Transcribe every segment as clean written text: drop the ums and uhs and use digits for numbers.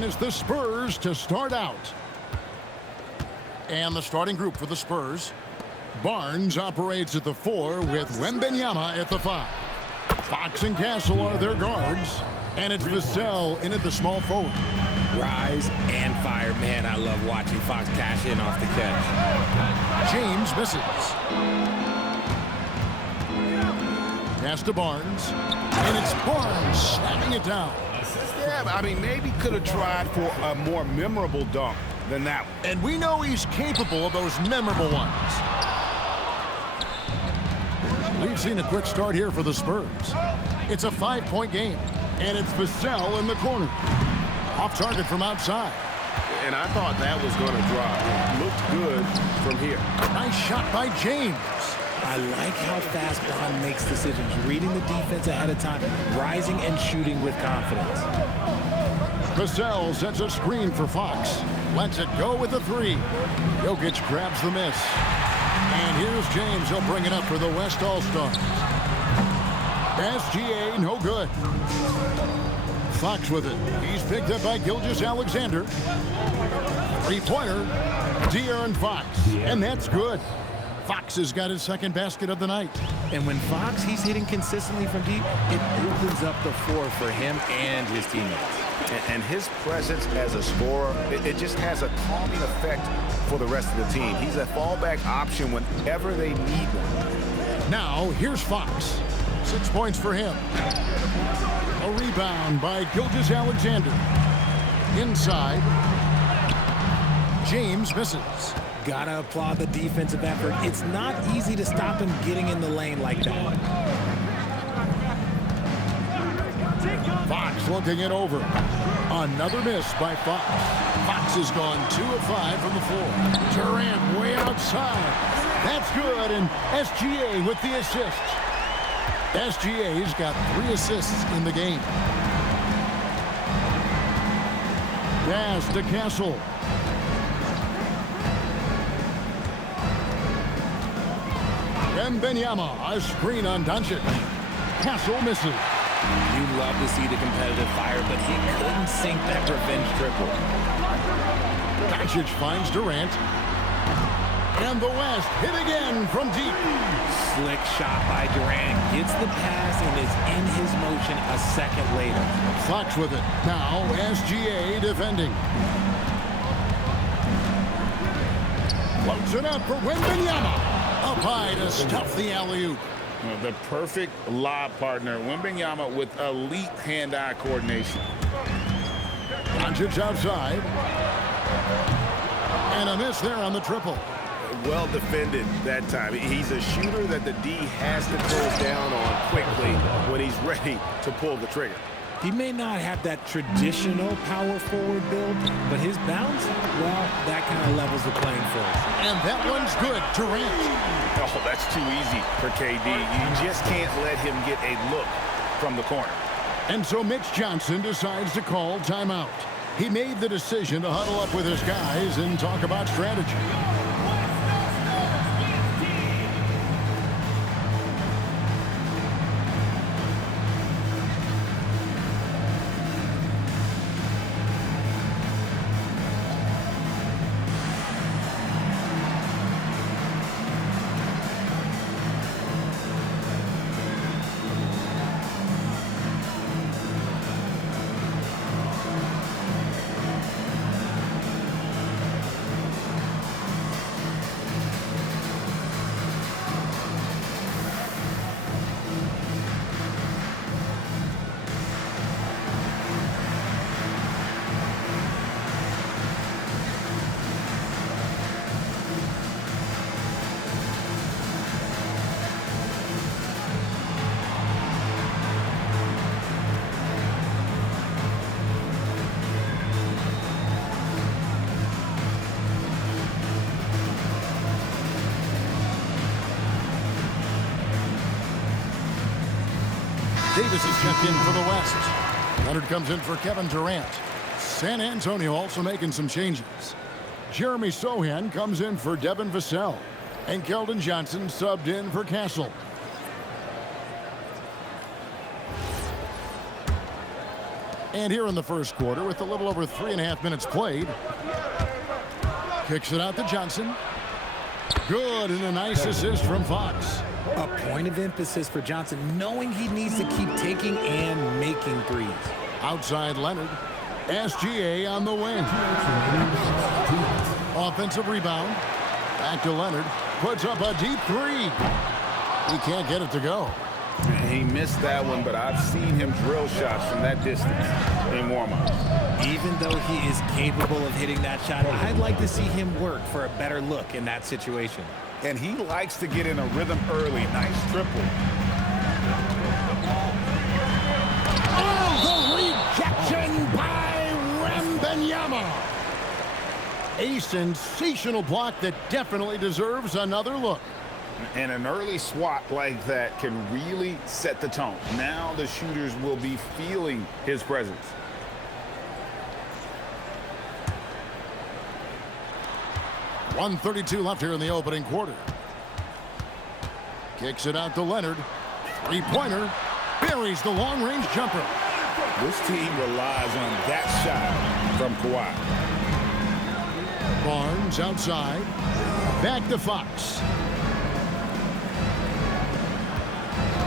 And it's the Spurs to start out. And the starting group for the Spurs. Barnes operates at the 4 with Wembanyama at the 5. Fox and Castle are their guards. And it's Vassell in at the small forward. Rise and fire. Man, I love watching Fox cash in off the catch. James misses. Pass to Barnes. And it's Barnes slamming it down. Yeah, I mean, maybe could have tried for a more memorable dunk than that one. And we know he's capable of those memorable ones. We've seen a quick start here for the Spurs. It's a 5-point game. And it's Vassell in the corner. Off target from outside. And I thought that was going to drop. It looked good from here. Nice shot by James. I like how fast Bond makes decisions, reading the defense ahead of time, rising and shooting with confidence. Vassell sets a screen for Fox. Lets it go with the 3. Jokic grabs the miss. And here's James. He'll bring it up for the West All-Stars. SGA, no good. Fox with it. He's picked up by Gilgeous-Alexander. 3-pointer, De'Aaron Fox. And that's good. Fox has got his second basket of the night. And when Fox, he's hitting consistently from deep, it opens up the floor for him and his teammates. And his presence as a scorer, it just has a calming effect for the rest of the team. He's a fallback option whenever they need one. Now, here's Fox. 6 points for him. A rebound by Gilgeous-Alexander. Inside. James misses. Gotta applaud the defensive effort. It's not easy to stop him getting in the lane like that. Fox looking it over. Another miss by Fox. Fox has gone 2 of 5 from the floor. Durant way outside. That's good, and SGA with the assist. SGA's got 3 assists in the game. Pass to Castle. Wembanyama, a screen on Doncic. Castle misses. You love to see the competitive fire, but he couldn't sink that revenge triple. Doncic finds Durant. And the West hit again from deep. Slick shot by Durant. Gets the pass and is in his motion a second later. Fox with it. Now SGA defending. Floats it up for Wembanyama. Up high to stuff the alley-oop. The perfect lob partner. Wembanyama with elite hand-eye coordination. Doncic outside. And a miss there on the triple. Well defended that time. He's a shooter that the D has to close down on quickly when he's ready to pull the trigger. He may not have that traditional power forward build, but his bounce, well, that kind of levels the playing field. And that one's good. Durant. Oh, that's too easy for KD. You just can't let him get a look from the corner. And so Mitch Johnson decides to call timeout. He made the decision to huddle up with his guys and talk about strategy. Davis is checked in for the West. Leonard comes in for Kevin Durant. San Antonio also making some changes. Jeremy Sohan comes in for Devin Vassell. And Keldon Johnson subbed in for Castle. And here in the first quarter, with a little over 3.5 minutes played, kicks it out to Johnson. Good, and a nice assist from Fox. A point of emphasis for Johnson, knowing he needs to keep taking and making threes. Outside Leonard. SGA on the wing. Offensive rebound. Back to Leonard. Puts up a deep three. He can't get it to go. He missed that one, but I've seen him drill shots from that distance in warm-ups. Even though he is capable of hitting that shot, I'd like to see him work for a better look in that situation. And he likes to get in a rhythm early. Nice triple. Oh, the rejection by Wembanyama. A sensational block that definitely deserves another look. And an early swat like that can really set the tone. Now the shooters will be feeling his presence. .132 left here in the opening quarter. Kicks it out to Leonard. Three-pointer. Buries the long-range jumper. This team relies on that shot from Kawhi. Barnes outside. Back to Fox.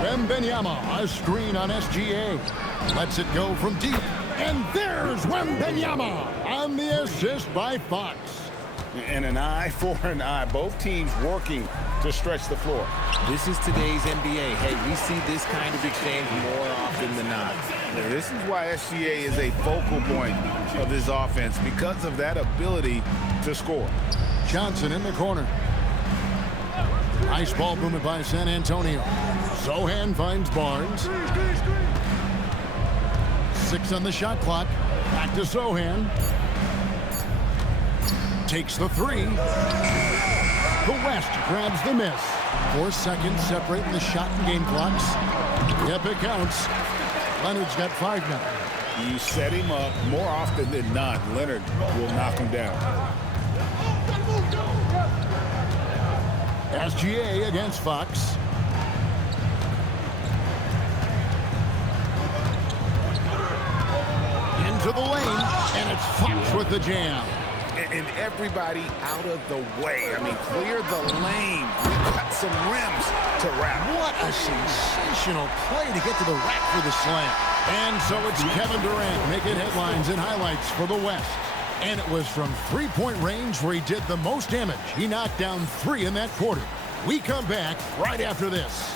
Wembanyama, a screen on SGA. Lets it go from deep. And there's Wembanyama on the assist by Fox. And an eye for an eye. Both teams working to stretch the floor. This is today's NBA. Hey, we see this kind of exchange more often than not. This is why SGA is a focal point of this offense, because of that ability to score. Johnson in the corner. Nice ball movement by San Antonio. Zohan finds Barnes. 6 on the shot clock. Back to Zohan. Takes the three. The West grabs the miss. 4 seconds separating the shot and game clocks. Yep, it counts. Leonard's got 5 now. You set him up more often than not. Leonard will knock him down. SGA against Fox. Into the lane, and it's Fox with the jam. And everybody out of the way. I mean, clear the lane. We got some rims to wrap. What a sensational play to get to the rack for the slam. And so it's Kevin Durant making headlines and highlights for the West. And it was from three-point range where he did the most damage. He knocked down 3 in that quarter. We come back right after this.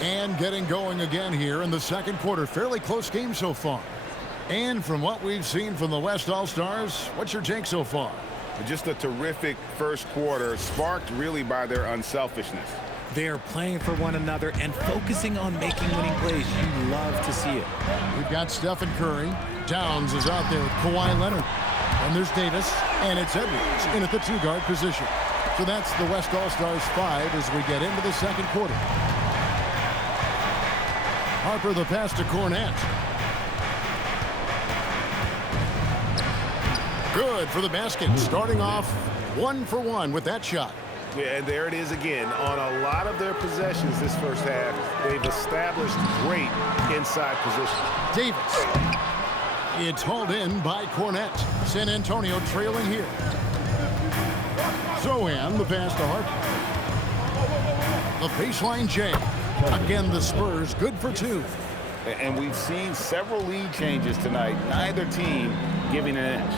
And getting going again here in the second quarter. Fairly close game so far. And from what we've seen from the West All-Stars, what's your take so far? Just a terrific first quarter, sparked really by their unselfishness. They're playing for one another and focusing on making winning plays. You love to see it. We've got Stephen Curry. Towns is out there with Kawhi Leonard. And there's Davis. And it's Edwards in at the 2-guard position. So that's the West All-Stars 5 as we get into the second quarter. Harper the pass to Cornette. Good for the basket. Starting off 1 for 1 with that shot. Yeah, and there it is again. On a lot of their possessions this first half, they've established great inside position. Davis. It's hauled in by Cornette. San Antonio trailing here. Zohan the pass to Harper. The baseline J. Again, the Spurs good for 2. And we've seen several lead changes tonight. Neither team giving an edge.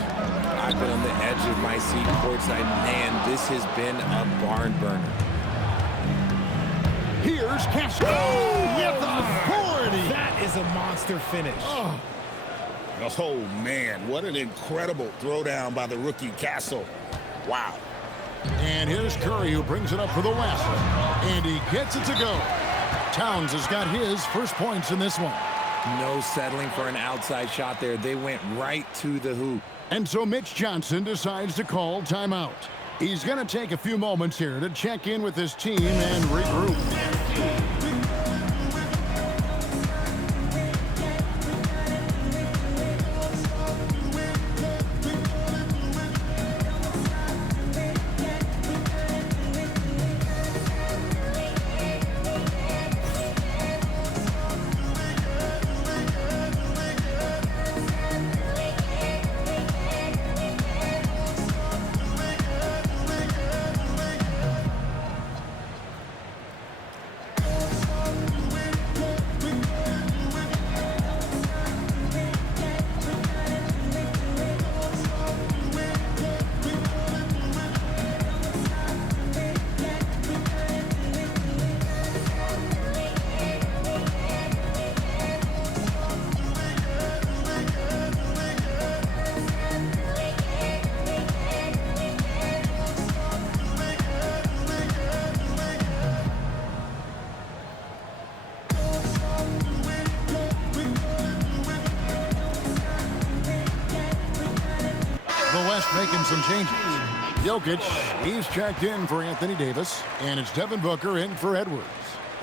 I've been on the edge of my seat courtside. Man, this has been a barn burner. Here's Castro with authority. That is a monster finish. Oh, man, what an incredible throwdown by the rookie Castle. Wow. And here's Curry who brings it up for the West. And he gets it to go. Towns has got his first points in this one. No settling for an outside shot there. They went right to the hoop. And so Mitch Johnson decides to call timeout. He's going to take a few moments here to check in with his team and regroup. West making some changes. Jokic, he's checked in for Anthony Davis, and it's Devin Booker in for Edwards.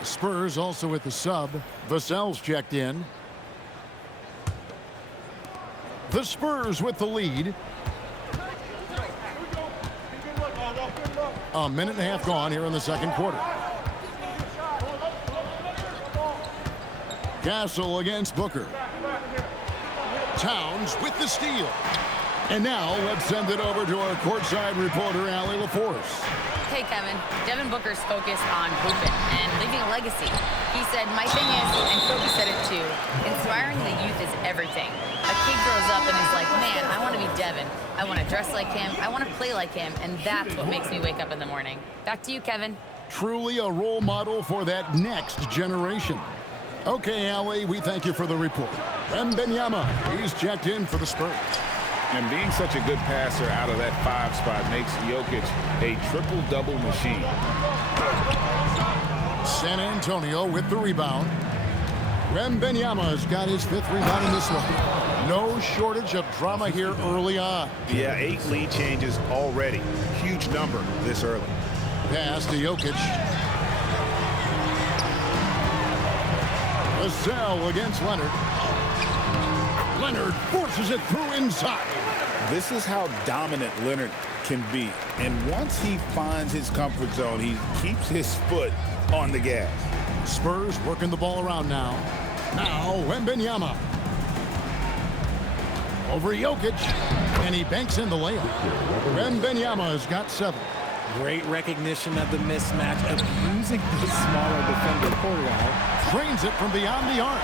The Spurs also with the sub. Vassell's checked in. The Spurs with the lead. A minute and a half gone here in the second quarter. Castle against Booker. Towns with the steal. And now let's send it over to our courtside reporter, Allie LaForce. Hey, Kevin. Devin Booker's focused on hooping and leaving a legacy. He said, my thing is, and Kobe said it too, inspiring the youth is everything. A kid grows up and is like, man, I want to be Devin. I want to dress like him. I want to play like him. And that's what makes me wake up in the morning. Back to you, Kevin. Truly a role model for that next generation. Okay, Allie, we thank you for the report. Wembanyama, he's checked in for the Spurs. And being such a good passer out of that 5 spot makes Jokic a triple-double machine. San Antonio with the rebound. Wembanyama's got his 5th rebound in this one. No shortage of drama here early on. Yeah, 8 lead changes already. Huge number this early. Pass to Jokic. Vassell against Leonard. Leonard forces it through inside. This is how dominant Leonard can be. And once he finds his comfort zone, he keeps his foot on the gas. Spurs working the ball around now. Now Wembanyama. Over Jokic. And he banks in the layup. Wembanyama has got 7. Great recognition of the mismatch, abusing the smaller defender Porter. Drains it from beyond the arc.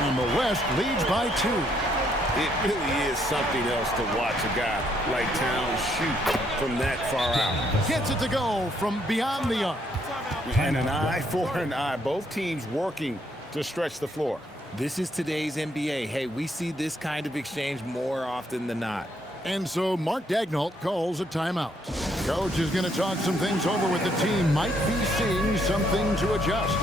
And the West leads by 2. It really is something else to watch a guy like Towns shoot from that far out. Gets it to go from beyond the arc. And an eye for an eye. Both teams working to stretch the floor. This is today's NBA. Hey, we see this kind of exchange more often than not. And so Mark Daigneault calls a timeout. Coach is going to talk some things over with the team. Might be seeing something to adjust.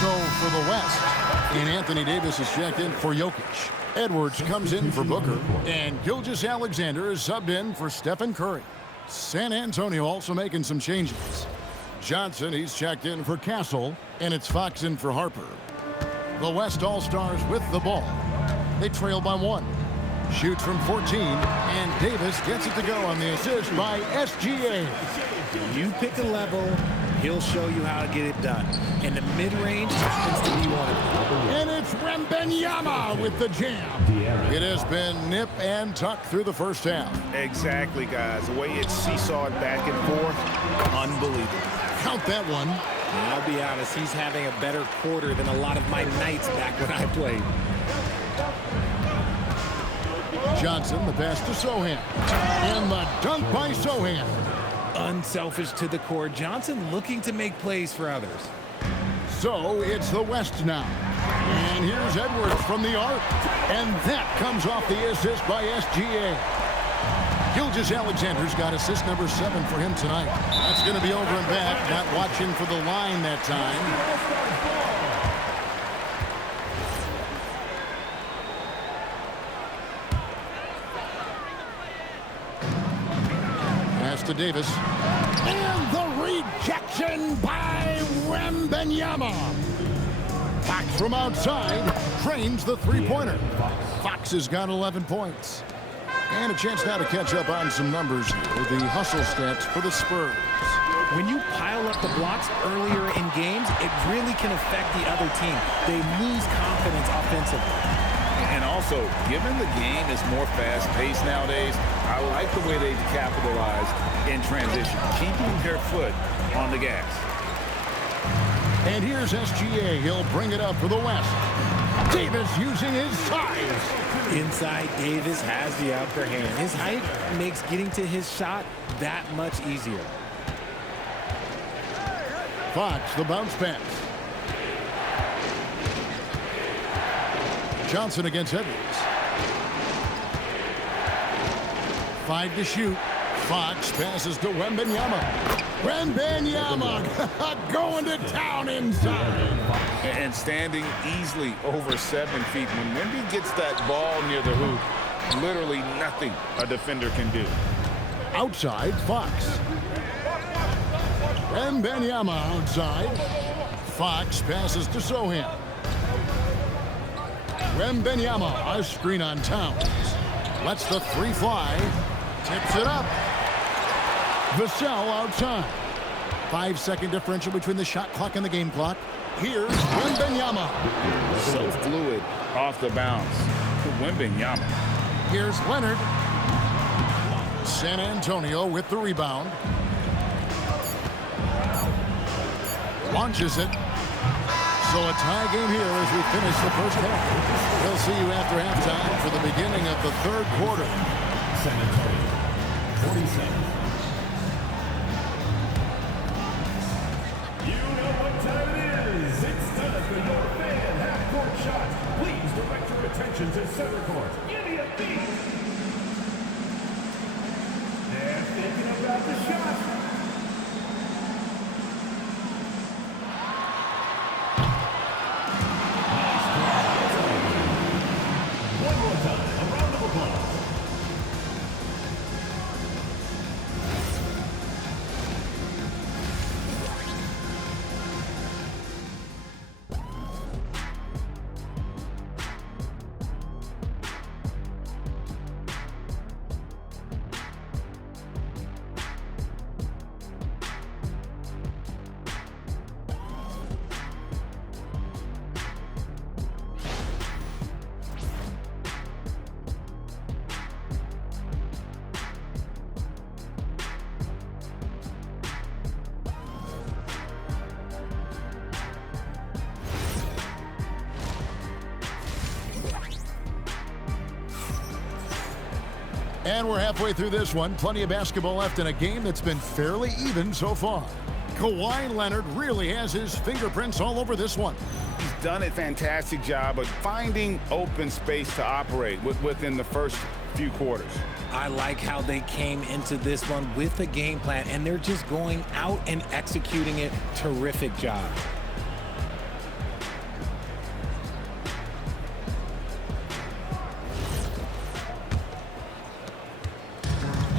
So for the West, and Anthony Davis is checked in for Jokic. Edwards comes in for Booker, and Gilgeous-Alexander is subbed in for Stephen Curry. San Antonio also making some changes. Johnson, he's checked in for Castle, and it's Fox in for Harper. The West All-Stars with the ball. They trail by 1. Shoots from 14, and Davis gets it to go on the assist by SGA. You pick a level, he'll show you how to get it done. And the mid-range happens to be one of them. And it's Wembanyama with the jam. It has been nip and tuck through the first half. Exactly, guys. The way it's seesawed back and forth, unbelievable. Count that one. I'll be honest, he's having a better quarter than a lot of my nights back when I played. Johnson, the pass to Sohan. And the dunk by Sohan. Unselfish to the core. Johnson looking to make plays for others. So it's the West now. And here's Edwards from the arc. And that comes off the assist by SGA. Gilgeous-Alexander's got assist number 7 for him tonight. That's going to be over and back. Not watching for the line that time. To Davis. And the rejection by Wembanyama. Fox from outside drains the three-pointer. Fox has got 11 points. And a chance now to catch up on some numbers here. The hustle stats for the Spurs. When you pile up the blocks earlier in games, it really can affect the other team. They lose confidence offensively. And also, given the game is more fast-paced nowadays, I like the way they've capitalized in transition, keeping their foot on the gas. And here's SGA. He'll bring it up for the West. Davis using his size. Inside, Davis has the upper hand. His height makes getting to his shot that much easier. Fox, the bounce pass. Johnson against Edwards. 5 to shoot. Fox passes to Wembanyama. Wembanyama going to town inside. And standing easily over 7 feet. When Wemby gets that ball near the hoop, literally nothing a defender can do. Outside, Fox. Wembanyama outside. Fox passes to Sohan. Wembanyama, a screen on Towns. Lets the three fly. Tips it up. Vassell outside. 5-second differential between the shot clock and the game clock. Here's Wembanyama. So fluid off the bounce. Wembanyama. Here's Leonard. San Antonio with the rebound. Launches it. So a tie game here as we finish the first half. We'll see you after halftime for the beginning of the third quarter. San Antonio, 47. You know what time it is. It's time for your fan half-court shots. Please direct your attention to center court. Give me a beat. They're thinking about the shot. One more time. A round of applause. And we're halfway through this one. Plenty of basketball left in a game that's been fairly even so far. Kawhi Leonard really has his fingerprints all over this one. He's done a fantastic job of finding open space to operate within the first few quarters. I like how they came into this one with a game plan, and they're just going out and executing it. Terrific job.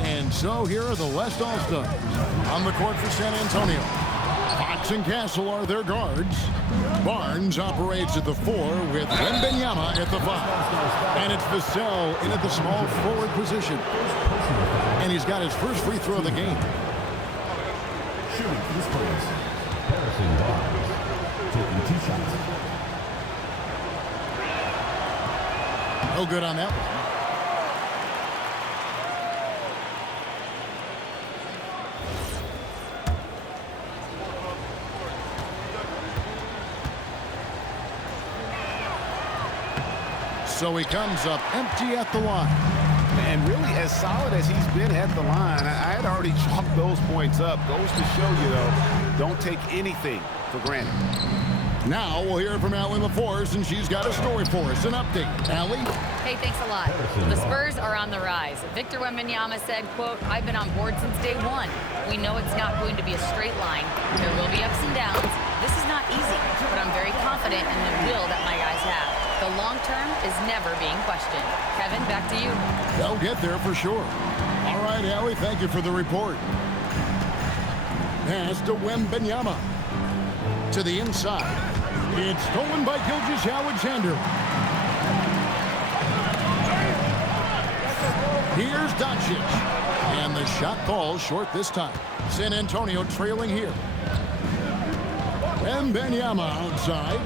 And so here are the West All-Stars on the court for San Antonio. Fox and Castle are their guards. Barnes operates at the 4 with Wembanyama at the 5. And it's Vassell in at the small forward position. And he's got his first free throw of the game. Shooting for the Spurs. Harrison Barnes. Taking 2 shots. No good on that one. So he comes up empty at the line. And really, as solid as he's been at the line, I had already chalked those points up. Goes to show you, though, don't take anything for granted. Now we'll hear from Allie LaForce, and she's got a story for us. An update. Allie? Hey, thanks a lot. The Spurs are on the rise. Victor Wembanyama said, quote, "I've been on board since day one. We know it's not going to be a straight line. There will be ups and downs. This is not easy, but I'm very confident in the will that my guys have. The long term is never being questioned." Kevin, back to you. They'll get there for sure. All right, Allie, thank you for the report. Pass to Wembanyama. To the inside. It's stolen by Gilgeous-Alexander. Here's Doncic. And the shot falls short this time. San Antonio trailing here. Wembanyama outside.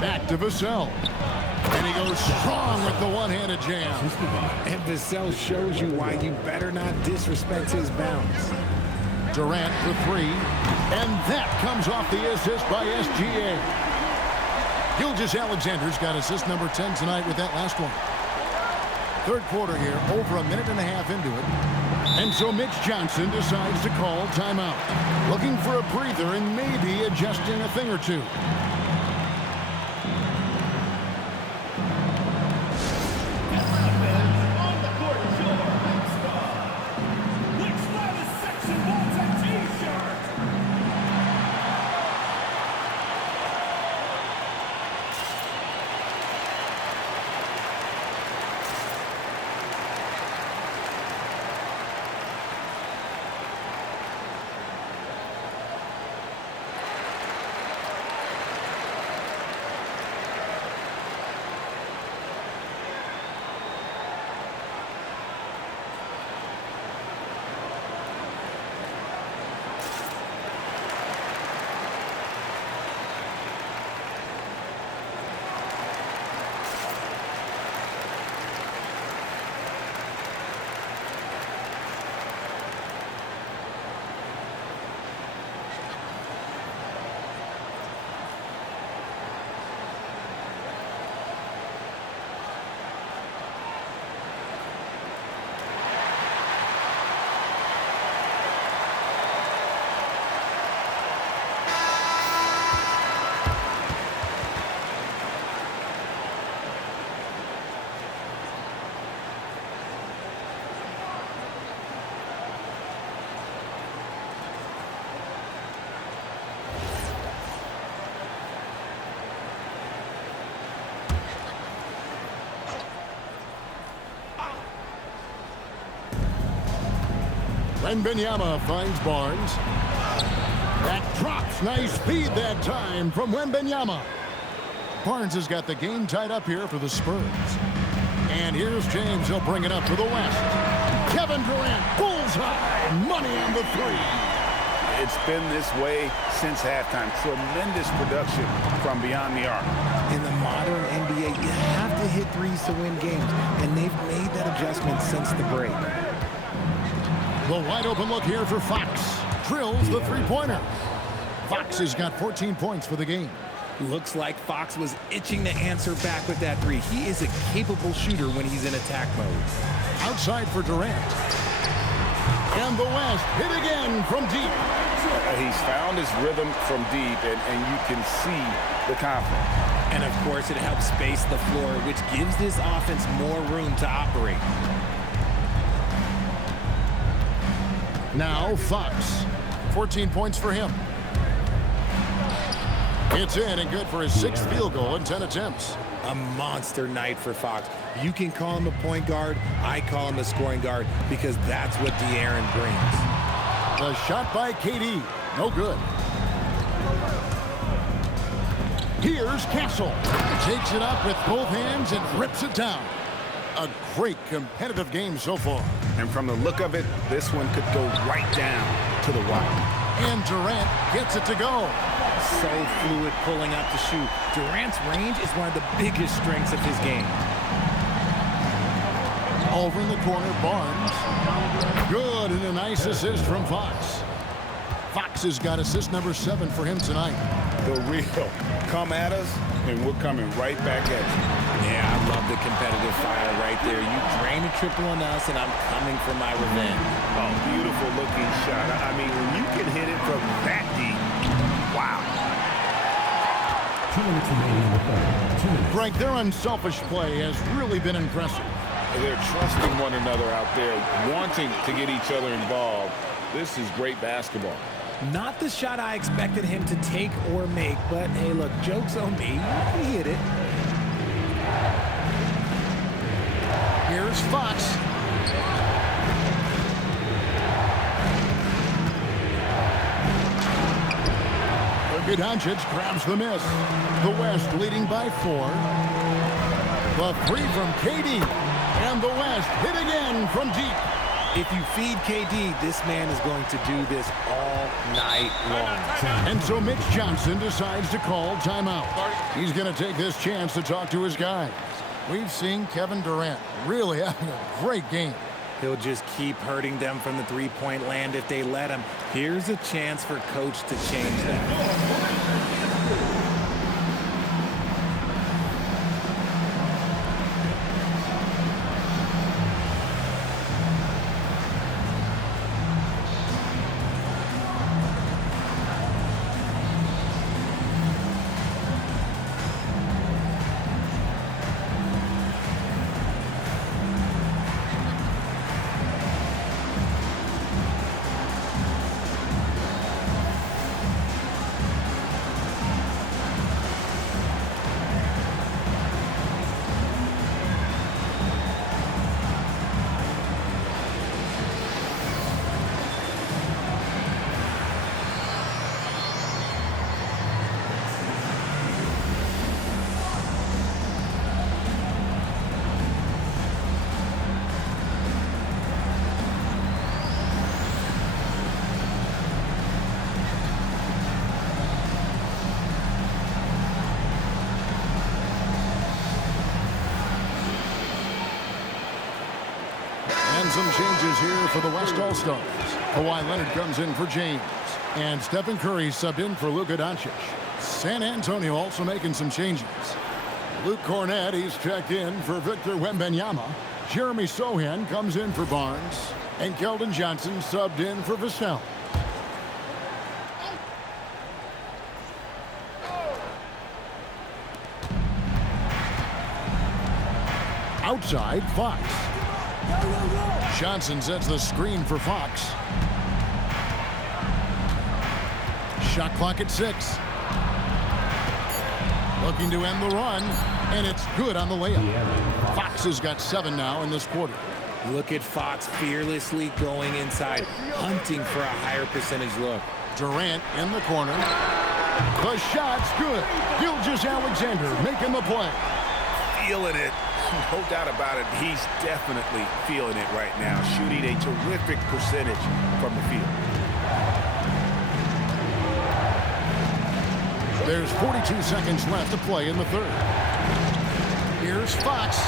Back to Vassell. And he goes strong with the one-handed jam. And Vassell shows you why you better not disrespect his bounce. Durant for three. And that comes off the assist by SGA. Gilgeous-Alexander's got assist number 10 tonight with that last one. Third quarter here, over a minute and a half into it. And so Mitch Johnson decides to call timeout. Looking for a breather and maybe adjusting a thing or two. On the court, your big star. Which latest section wants a t-shirt? Wembanyama finds Barnes. That drops. Nice speed that time from Wembanyama. Barnes has got the game tied up here for the Spurs. And here's James. He'll bring it up to the west. Kevin Durant, bullseye. Money on the three. It's been this way since halftime. Tremendous production from beyond the arc. In the modern NBA, you have to hit threes to win games, and they've made that adjustment since the break. The wide open look here for Fox. Drills the three-pointer. Fox has got 14 points for the game. Looks like Fox was itching to answer back with that three. He is a capable shooter when he's in attack mode. Outside for Durant. And the West hit again from deep. He's found his rhythm from deep, and you can see the confidence. And, of course, it helps space the floor, which gives this offense more room to operate. Now Fox. 14 points for him. It's in and good for his 6th field goal in 10 attempts. A monster night for Fox. You can call him a point guard. I call him a scoring guard because that's what De'Aaron brings. The shot by KD. No good. Here's Castle. Takes it up with both hands and rips it down. A great competitive game so far. And from the look of it, this one could go right down to the wire. And Durant gets it to go. So fluid pulling up to shoot. Durant's range is one of the biggest strengths of his game. Over in the corner, Barnes. Good, and a nice assist from Fox. Fox has got assist number 7 for him tonight. The real come at us, and we're coming right back at you. Yeah, I love the competitive fire right there. You drain a triple on us, and I'm coming for my revenge. Oh, beautiful looking shot. I mean, when you can hit it from that deep, wow. 2 minutes remaining in the third. 2 minutes. Greg, their unselfish play has really been impressive. They're trusting one another out there, wanting to get each other involved. This is great basketball. Not the shot I expected him to take or make, but hey, look, joke's on me. He hit it. Here's Fox. Luka Doncic grabs the miss. The West leading by 4. The three from KD. And the West hit again from deep. If you feed KD, this man is going to do this all night long. And so Mitch Johnson decides to call timeout. He's going to take this chance to talk to his guys. We've seen Kevin Durant really having a great game. He'll just keep hurting them from the three-point land if they let him. Here's a chance for Coach to change that. And some changes here for the West All-Stars. Kawhi Leonard comes in for James. And Stephen Curry subbed in for Luka Doncic. San Antonio also making some changes. Luke Cornett, he's checked in for Victor Wembanyama. Jeremy Sohan comes in for Barnes. And Keldon Johnson subbed in for Vassell. Outside, Fox. Johnson sets the screen for Fox. Shot clock at 6. Looking to end the run, and it's good on the layup. Fox has got 7 now in this quarter. Look at Fox fearlessly going inside, hunting for a higher percentage look. Durant in the corner. The shot's good. Gilgeous-Alexander making the play. Feeling it. No doubt about it. He's definitely feeling it right now, shooting a terrific percentage from the field. There's 42 seconds left to play in the third. Here's Fox.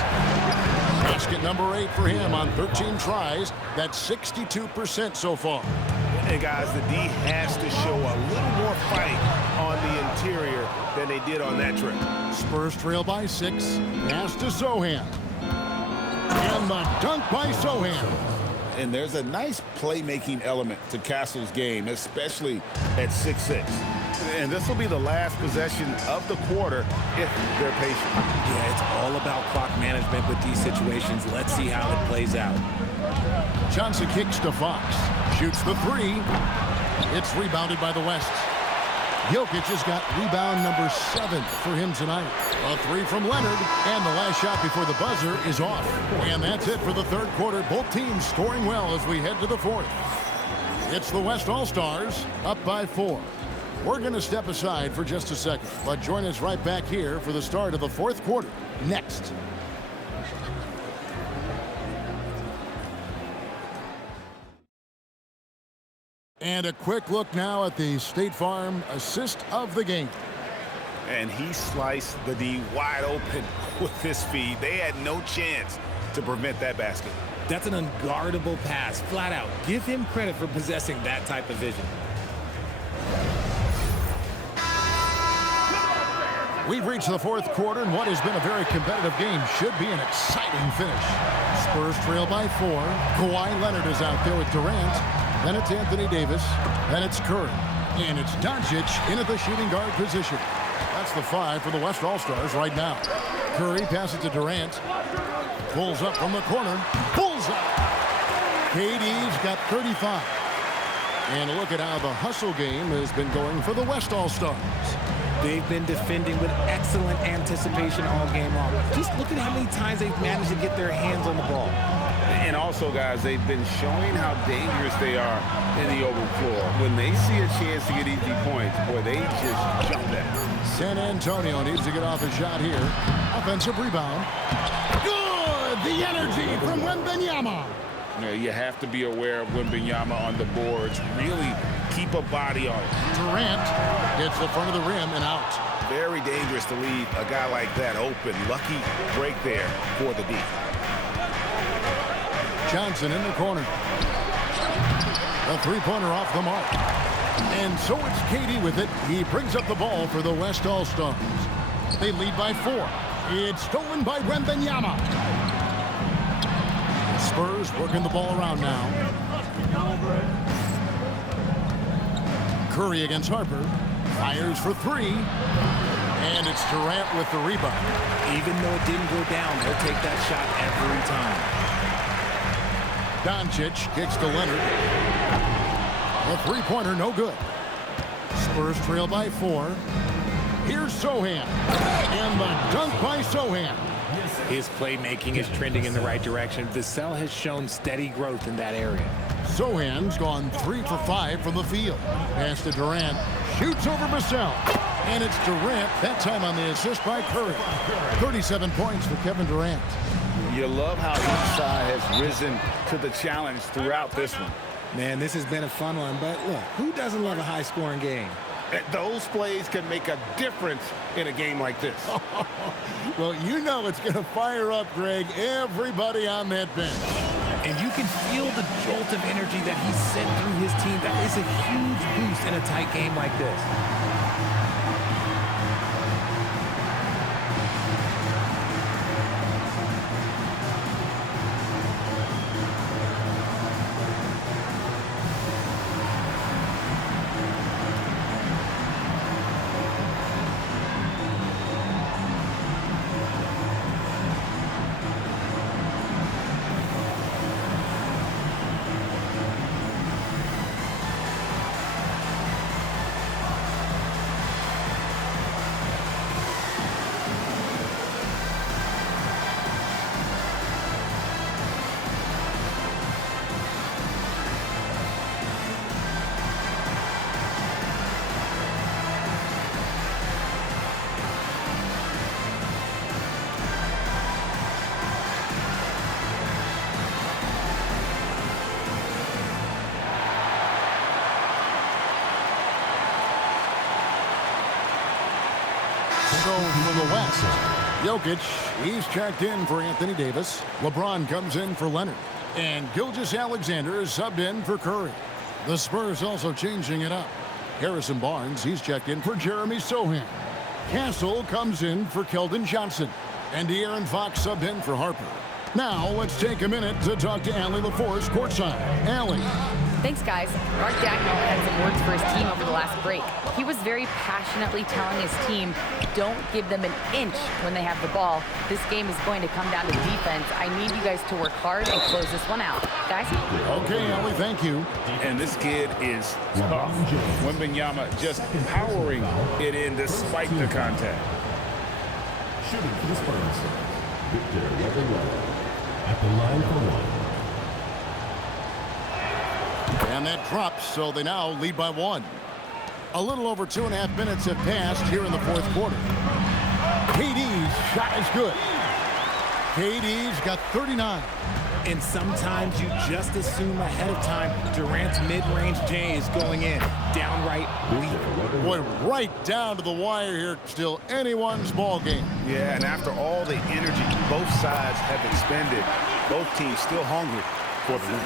Basket number 8 for him on 13 tries. That's 62% so far. And guys, the D has to show a little more fight on the interior than they did on that trip. Spurs trail by 6. Pass to Sohan. And the dunk by Sohan. And there's a nice playmaking element to Castle's game, especially at 6'6". And this will be the last possession of the quarter if they're patient. Yeah, it's all about clock management with these situations. Let's see how it plays out. Johnson kicks to Fox. Shoots the 3. It's rebounded by the West. Jokic has got rebound number 7 for him tonight. A 3 from Leonard, and the last shot before the buzzer is off. And that's it for the third quarter. Both teams scoring well as we head to the fourth. It's the West All-Stars up by 4. We're going to step aside for just a second, but join us right back here for the start of the fourth quarter next. And a quick look now at the State Farm assist of the game. And he sliced the D wide open with his feed. They had no chance to prevent that basket. That's an unguardable pass, flat out. Give him credit for possessing that type of vision. We've reached the fourth quarter, and what has been a very competitive game should be an exciting finish. Spurs trail by 4. Kawhi Leonard is out there with Durant. Then it's Anthony Davis. Then it's Curry. And it's Doncic in at the shooting guard position. That's the 5 for the West All-Stars right now. Curry passes to Durant. Pulls up from the corner. Pulls up. KD's got 35. And look at how the hustle game has been going for the West All-Stars. They've been defending with excellent anticipation all game long. Just look at how many times they've managed to get their hands on the ball. And also, guys, they've been showing how dangerous they are in the open floor. When they see a chance to get easy points, boy, they just jump at it. San Antonio needs to get off a shot here. Offensive rebound. Good! The energy from Wembanyama. You have to be aware of Wembanyama on the boards. Really keep a body on it. Durant gets the front of the rim and out. Very dangerous to leave a guy like that open. Lucky break there for the D. Johnson in the corner. A three-pointer off the mark. And so it's KD with it. He brings up the ball for the West All-Stars. They lead by 4. It's stolen by Wembanyama. The Spurs working the ball around now. Curry against Harper. Fires for 3. And it's Durant with the rebound. Even though it didn't go down, he'll take that shot every time. Doncic kicks to Leonard. A three-pointer, no good. Spurs trail by 4. Here's Sohan. And the dunk by Sohan. His playmaking is trending in the right direction. Vassell has shown steady growth in that area. Sohan's gone 3 for 5 from the field. Pass to Durant. Shoots over Vassell. And it's Durant, that time on the assist by Curry. 37 points for Kevin Durant. You love how each side has risen to the challenge throughout this one. Man, this has been a fun one, but look, who doesn't love a high-scoring game? Those plays can make a difference in a game like this. Well, you know it's going to fire up, Greg, everybody on that bench. And you can feel the jolt of energy that he sent through his team. That is a huge boost in a tight game like this. So from the West, Jokic, he's checked in for Anthony Davis. LeBron comes in for Leonard. And Gilgeous-Alexander is subbed in for Curry. The Spurs also changing it up. Harrison Barnes, he's checked in for Jeremy Sohan. Castle comes in for Keldon Johnson. And De'Aaron Fox subbed in for Harper. Now let's take a minute to talk to Allie LaForce courtside. Allie. Thanks, guys. Mark Dagnall had some words for his team over the last break. He was very passionately telling his team, don't give them an inch when they have the ball. This game is going to come down to defense. I need you guys to work hard and close this one out. Guys? Okay, Allie, thank you. And this kid is tough. Wembanyama just powering it in despite the contact. Shooting for the Spurs, Victor Wembanyama at the line for 1. And that drops, so they now lead by 1. A little over 2.5 minutes have passed here in the fourth quarter. KD's shot is good. KD's got 39. And sometimes you just assume ahead of time Durant's mid-range J is going in. Downright weak. Went right down to the wire here. Still anyone's ball game. Yeah, and after all the energy both sides have expended, both teams still hungry for the win.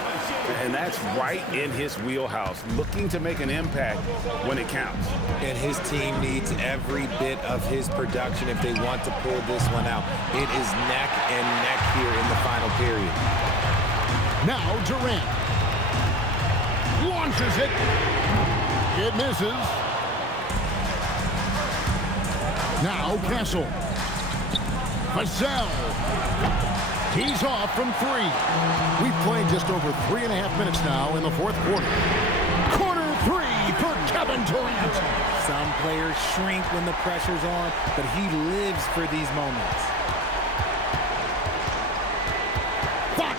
And that's right in his wheelhouse, looking to make an impact when it counts. And his team needs every bit of his production if they want to pull this one out. It is neck and neck here in the final period. Now Durant launches it. It misses. Now Castle. Vassell. He's off from 3. We've played just over 3.5 minutes now in the fourth quarter. Corner 3 for Kevin Durant. Some players shrink when the pressure's on, but he lives for these moments. Fox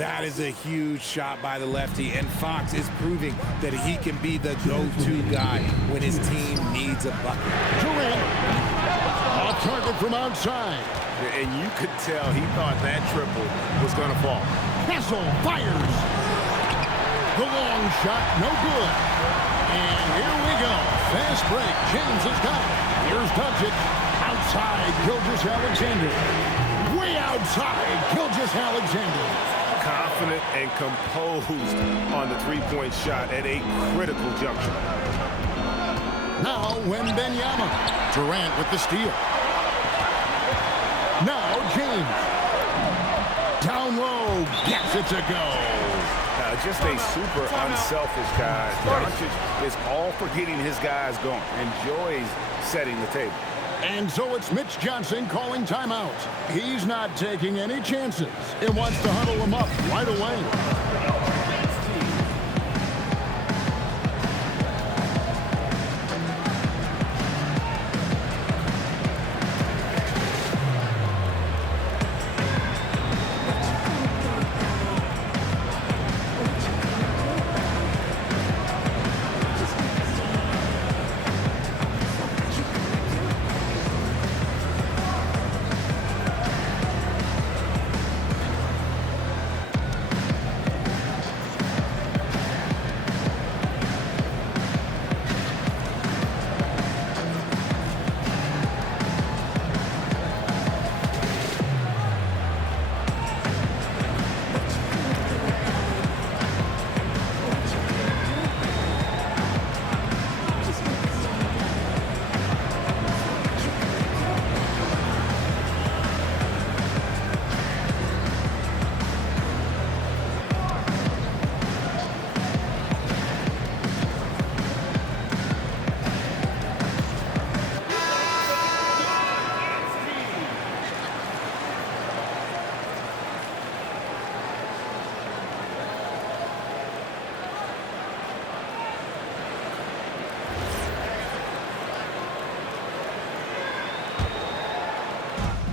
That is a huge shot by the lefty, and Fox is proving that he can be the go-to guy when his team needs a bucket. Durant, off target from outside. And you could tell he thought that triple was going to fall. Kessel fires. The long shot, no good. And here we go. Fast break. James has got it. Here's Doncic. Outside, Gilgeous-Alexander. Way outside, Gilgeous-Alexander. Confident and composed on the three-point shot at a critical juncture. Now Wembanyama. Durant with the steal. Now James. Down low. Gets it to go. Just a super unselfish guy. Doncic is all for getting his guys going. Enjoys setting the table. And so it's Mitch Johnson calling timeout. He's not taking any chances. He wants to huddle them up right away.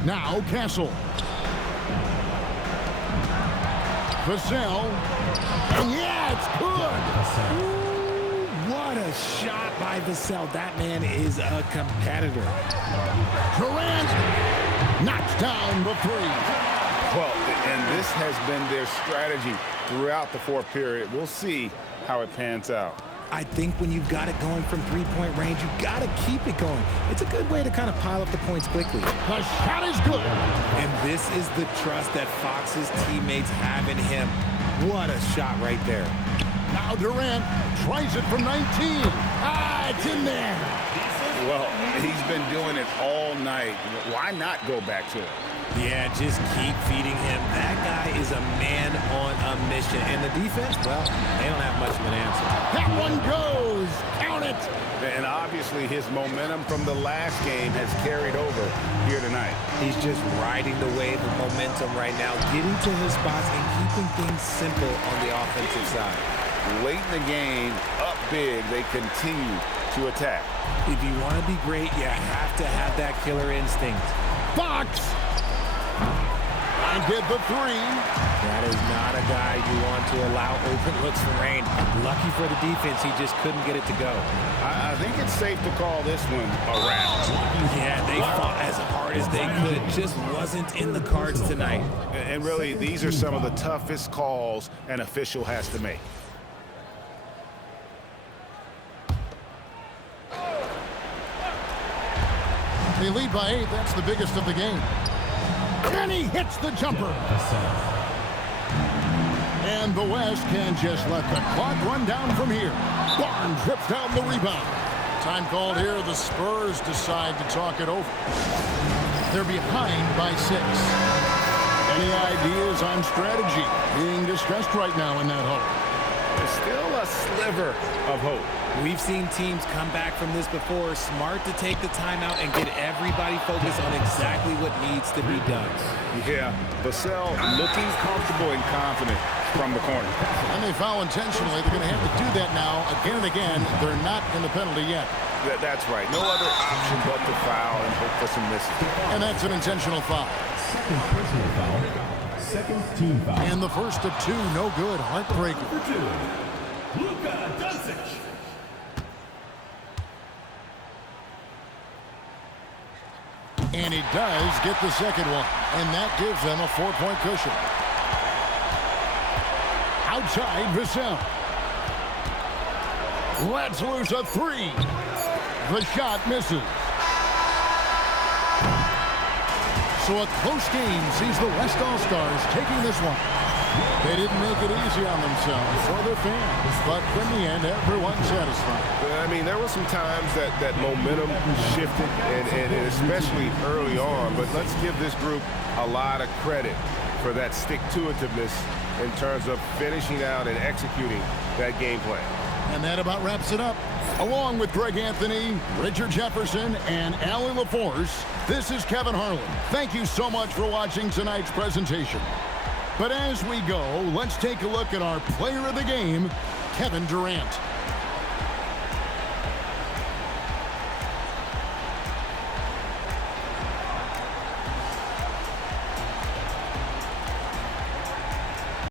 Now Castle. Vassell. And yeah, it's good. Ooh, what a shot by Vassell. That man is a competitor. Durant knocks down the three. Well, and this has been their strategy throughout the fourth period. We'll see how it pans out. I think when you've got it going from three-point range, you've got to keep it going. It's a good way to kind of pile up the points quickly. The shot is good. And this is the trust that Fox's teammates have in him. What a shot right there. Now Durant tries it from 19. It's in there. Well, he's been doing it all night. Why not go back to it? Yeah, just keep feeding him. That guy is a man on a mission. And the defense, well, they don't have much of an answer. That one goes. Count it. And obviously his momentum from the last game has carried over here tonight. He's just riding the wave of momentum right now, getting to his spots and keeping things simple on the offensive side. Late in the game, up big, they continue to attack. If you want to be great, you have to have that killer instinct. Fox. I get the three. That is not a guy you want to allow open looks for rain. Lucky for the defense, he just couldn't get it to go. I think it's safe to call this one a wrap. Yeah, they fought as hard as they could. It just wasn't in the cards tonight. And really, these are some of the toughest calls an official has to make. They lead by 8. That's the biggest of the game. And he hits the jumper. And the West can just let the clock run down from here. Barnes rips down the rebound. Time called here. The Spurs decide to talk it over. They're behind by 6. Any ideas on strategy being discussed right now in that hole? There's still a sliver of hope. We've seen teams come back from this before. Smart to take the timeout and get everybody focused on exactly what needs to be done. Yeah, Vassell looking comfortable and confident from the corner. And they foul intentionally. They're going to have to do that now again and again. They're not in the penalty yet. That's right. No other option but to foul and hope for some misses. And that's an intentional foul. Second personal foul. second team foul. And the first of two, no good. Heartbreaker. Number 2, Luka Doncic. And he does get the second one. And that gives them a 4-point cushion. Outside Vassell. Let's lose a 3. The shot misses. So a close game sees the West All-Stars taking this one. They didn't make it easy on themselves or their fans, but in the end, everyone's satisfied. I mean, there were some times that momentum shifted, and especially early on, but let's give this group a lot of credit for that stick-to-itiveness in terms of finishing out and executing that game plan. And that about wraps it up. Along with Greg Anthony, Richard Jefferson, and Allie LaForce, this is Kevin Harlan. Thank you so much for watching tonight's presentation. But as we go, let's take a look at our player of the game, Kevin Durant.